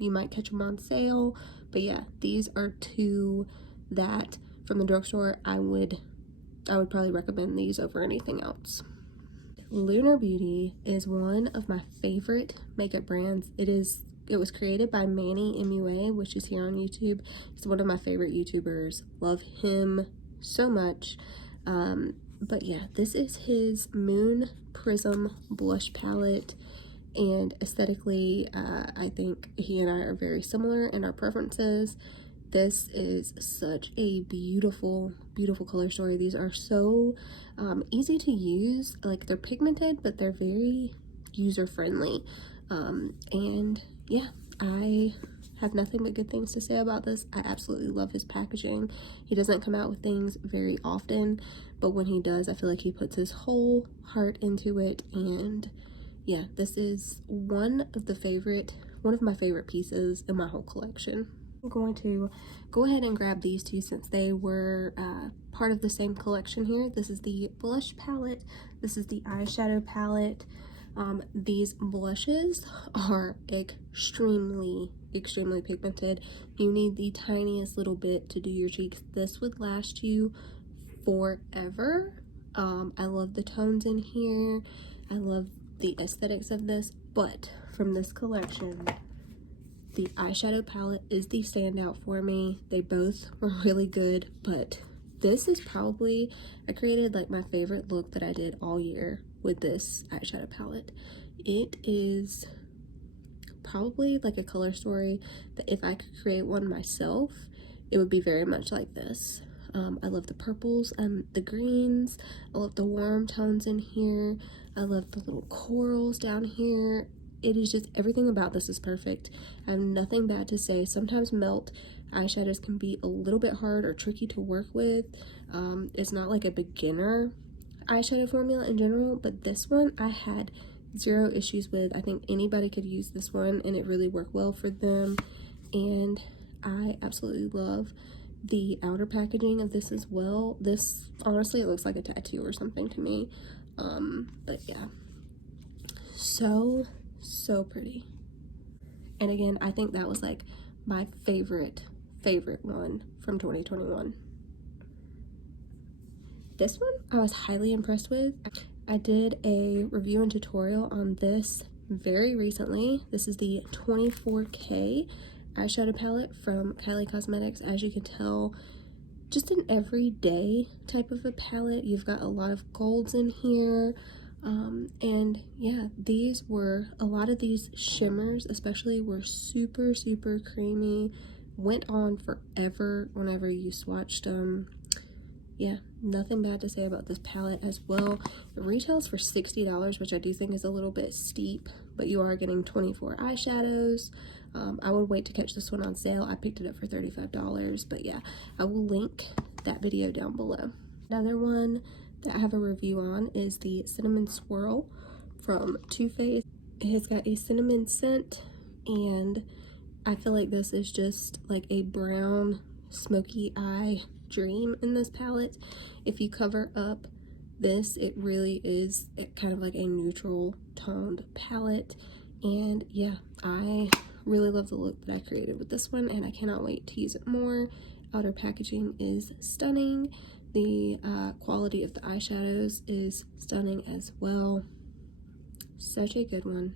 You might catch them on sale, but yeah, these are 2 that from the drugstore I would probably recommend these over anything else. Lunar Beauty is one of my favorite makeup brands. It was created by Manny MUA, which is here on YouTube. He's one of my favorite YouTubers. Love him so much. But yeah, this is his Moon Prism blush palette, and aesthetically, I think he and I are very similar in our preferences. This is such a beautiful color story. These are so easy to use. Like, they're pigmented, but they're very user-friendly. And yeah, I have nothing but good things to say about this. I absolutely love his packaging. He doesn't come out with things very often, but when he does, I feel like he puts his whole heart into it. And yeah, this is one of my favorite pieces in my whole collection. I'm going to go ahead and grab these 2 since they were part of the same collection here. This is the blush palette. This is the eyeshadow palette. These blushes are extremely pigmented. You need the tiniest little bit to do your cheeks. This would last you forever. I love the tones in here. I love the aesthetics of this, but from this collection, the eyeshadow palette is the standout for me. They both were really good, but this is probably, I created like my favorite look that I did all year with this eyeshadow palette. It is probably like a color story that if I could create one myself, it would be very much like this. I love the purples and the greens. I love the warm tones in here. I love the little corals down here. it is just, everything about this is perfect. I have nothing bad to say. Sometimes melt eyeshadows can be a little bit hard or tricky to work with. It's not like a beginner eyeshadow formula in general, but this one I had zero issues with. I think anybody could use this one and it really worked well for them. And I absolutely love the outer packaging of this as well. This, honestly, it looks like a tattoo or something to me. But yeah, so pretty. And again, I think that was like my favorite one from 2021. This one I was highly impressed with. I did a review and tutorial on this very recently. This is the 24K eyeshadow palette from Kylie Cosmetics. As you can tell, just an everyday type of a palette. You've got a lot of golds in here. And yeah, a lot of these shimmers especially were super creamy, went on forever whenever you swatched them. Yeah, nothing bad to say about this palette as well. It retails for $60, which I do think is a little bit steep, but you are getting 24 eyeshadows. I would wait to catch this one on sale. I picked it up for $35, but yeah, I will link that video down below. Another one that I have a review on is the Cinnamon Swirl from Too Faced. It has got a cinnamon scent, and I feel like this is just like a brown smoky eye dream in this palette. If you cover up this, it really is kind of like a neutral toned palette. And yeah, I really love the look that I created with this one, and I cannot wait to use it more. Outer packaging is stunning. The quality of the eyeshadows is stunning as well. Such a good one.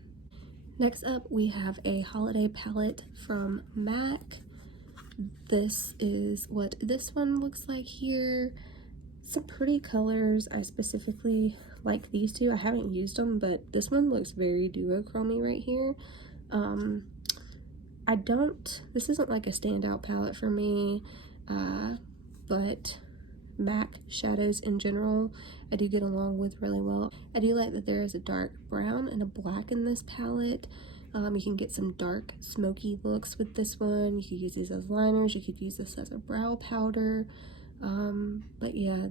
Next up, we have a holiday palette from MAC. This is what this one looks like here. Some pretty colors. I specifically like these two. I haven't used them, but this one looks very duochromy right here. This isn't like a standout palette for me, but MAC shadows in general I do get along with really well. I do like that there is a dark brown and a black in this palette. You can get some dark smoky looks with this one. You could use these as liners, you could use this as a brow powder. But yeah,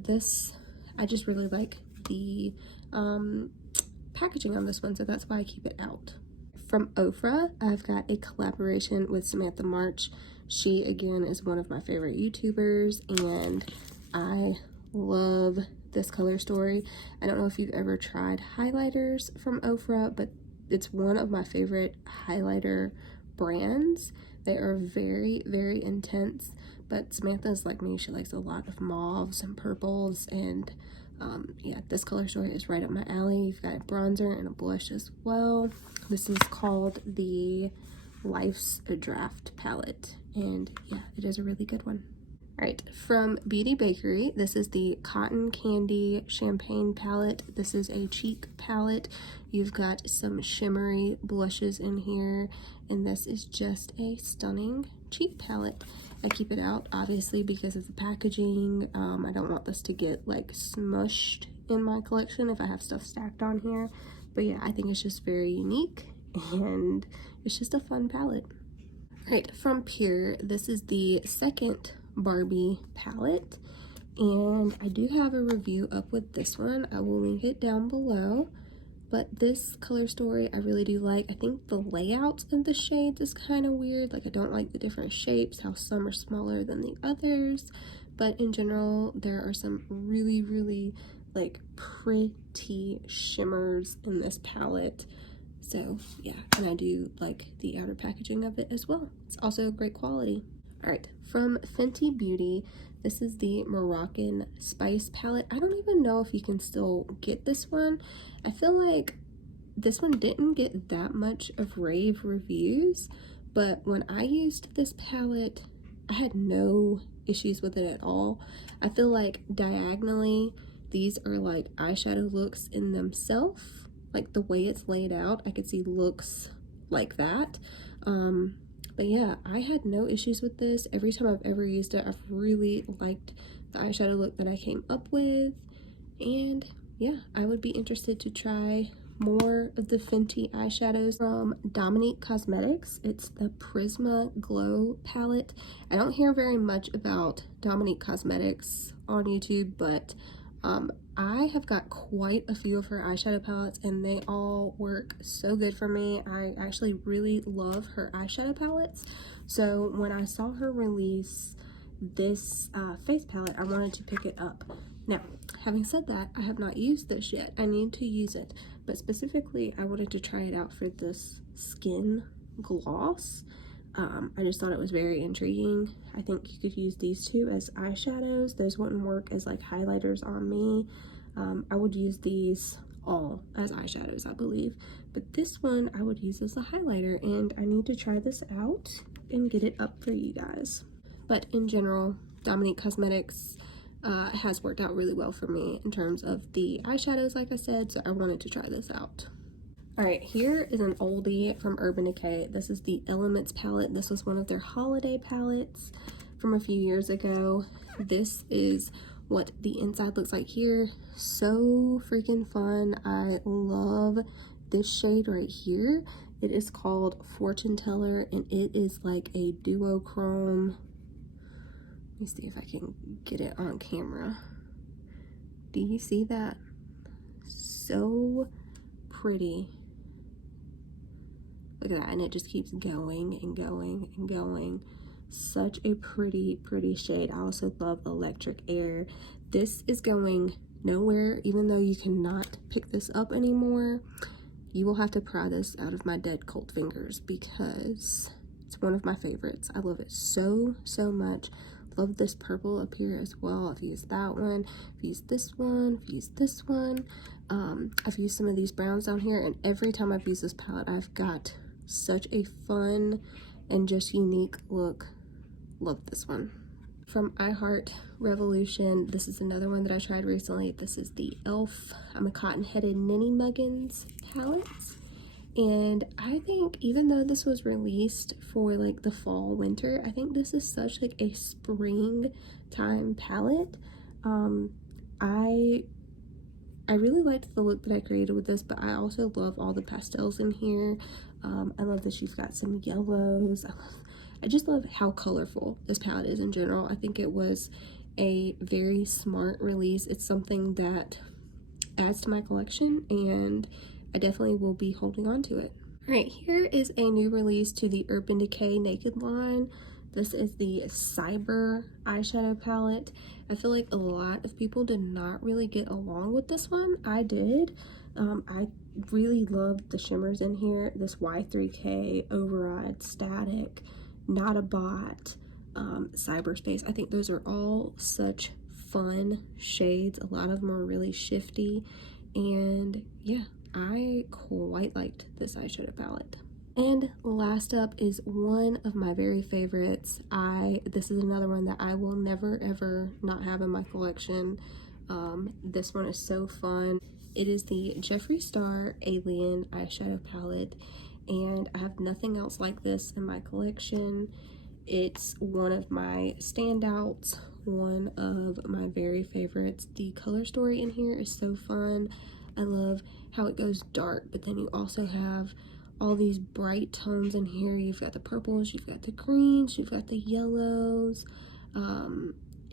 I just really like the packaging on this one, so that's why I keep it out. From Ofra, I've got a collaboration with Samantha March. She again is one of my favorite YouTubers, and I love this color story. I don't know if you've ever tried highlighters from Ofra, but it's one of my favorite highlighter brands. They are very intense, but Samantha's like me. She likes a lot of mauves and purples, and yeah, this color story is right up my alley. You've got a bronzer and a blush as well. This is called the Life's a Draft palette, and yeah, it is a really good one. Alright, from Beauty Bakery, this is the Cotton Candy Champagne palette. This is a cheek palette. You've got some shimmery blushes in here, and this is just a stunning cheek palette. I keep it out, obviously, because of the packaging. I don't want this to get, like, smushed in my collection if I have stuff stacked on here. But yeah, I think it's just very unique, and it's just a fun palette. Alright, from Pure, this is the second Barbie palette, and I do have a review up with this one. I will link it down below, but this color story I really do like. I think the layout of the shades is kind of weird. Like, I don't like the different shapes, how some are smaller than the others, but in general there are some really like pretty shimmers in this palette. So yeah, and I do like the outer packaging of it as well. It's also great quality. Alright, from Fenty Beauty, this is the Moroccan Spice palette. I don't even know if you can still get this one. I feel like this one didn't get that much of rave reviews, but when I used this palette, I had no issues with it at all. I feel like diagonally, these are like eyeshadow looks in themselves. Like the way it's laid out, I could see looks like that. But yeah, I had no issues with this. Every time I've ever used it, I've really liked the eyeshadow look that I came up with. And yeah, I would be interested to try more of the Fenty eyeshadows from Dominique Cosmetics. It's the Prisma Glow palette. I don't hear very much about Dominique Cosmetics on YouTube, but I have got quite a few of her eyeshadow palettes and they all work so good for me. I actually really love her eyeshadow palettes. So when I saw her release this face palette, I wanted to pick it up. Now, having said that, I have not used this yet. I need to use it, but specifically I wanted to try it out for this skin gloss. I just thought it was very intriguing. I think you could use these two as eyeshadows. Those wouldn't work as like highlighters on me. I would use these all as eyeshadows, I believe, but this one I would use as a highlighter, and I need to try this out and get it up for you guys. But in general, Dominique Cosmetics has worked out really well for me in terms of the eyeshadows, like I said, so I wanted to try this out. Alright, here is an oldie from Urban Decay. This is the Elements palette. This was one of their holiday palettes from a few years ago. This is what the inside looks like here. So freaking fun. I love this shade right here. It is called Fortune Teller, and it is like a duochrome. Let me see if I can get it on camera. Do you see that? So pretty. Look at that, and it just keeps going and going and going. Such a pretty shade. I also love Electric Air. This is going nowhere, even though you cannot pick this up anymore. You will have to pry this out of my dead cold fingers because it's one of my favorites. I love it so much. Love this purple up here as well. I've used that one, I've used this one, I've used this one. I've used some of these browns down here, and every time I've used this palette, I've got such a fun and just unique look. Love this one. From I Heart Revolution, this is another one that I tried recently. This is the e.l.f. I'm a Cotton-Headed Ninny Muggins palette. And I think even though this was released for like the fall winter, I think this is such like a springtime palette. I really liked the look that I created with this, but I also love all the pastels in here. I love that she's got some yellows. I just love how colorful this palette is in general. I think it was a very smart release. It's something that adds to my collection, and I definitely will be holding on to it. Alright, here is a new release to the Urban Decay Naked line. This is the Cyber eyeshadow palette. I feel like a lot of people did not really get along with this one. I did. I really loved the shimmers in here. This Y3K, Override, Static, Not a Bot, Cyberspace. I think those are all such fun shades. A lot of them are really shifty, and yeah, I quite liked this eyeshadow palette. And last up is one of my very favorites. This is another one that I will never ever not have in my collection. This one is so fun. It is the Jeffree Star Alien eyeshadow palette, and I have nothing else like this in my collection. It's one of my standouts, one of my very favorites. The color story in here is so fun. I love how it goes dark, but then you also have all these bright tones in here. You've got the purples, you've got the greens, you've got the yellows.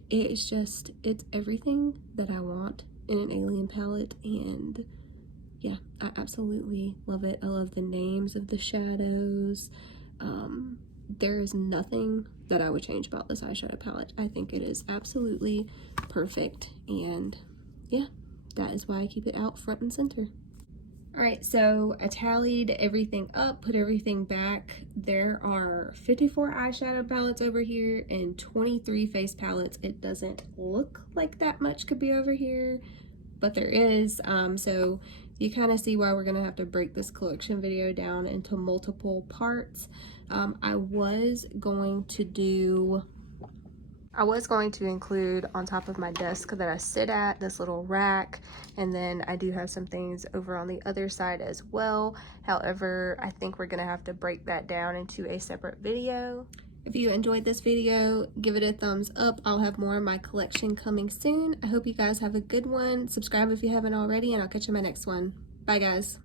It's everything that I want in an alien palette, and yeah, I absolutely love it. I love the names of the shadows. There is nothing that I would change about this eyeshadow palette. I think it is absolutely perfect, and yeah, that is why I keep it out front and center. Alright, so I tallied everything up, put everything back. There are 54 eyeshadow palettes over here and 23 face palettes. It doesn't look like that much could be over here, but there is. So you kind of see why we're going to have to break this collection video down into multiple parts. I was going to include on top of my desk that I sit at this little rack, and then I do have some things over on the other side as well. However, I think we're gonna have to break that down into a separate video. If you enjoyed this video, give it a thumbs up. I'll have more of my collection coming soon. I hope you guys have a good one. Subscribe if you haven't already, and I'll catch you in my next one. Bye guys.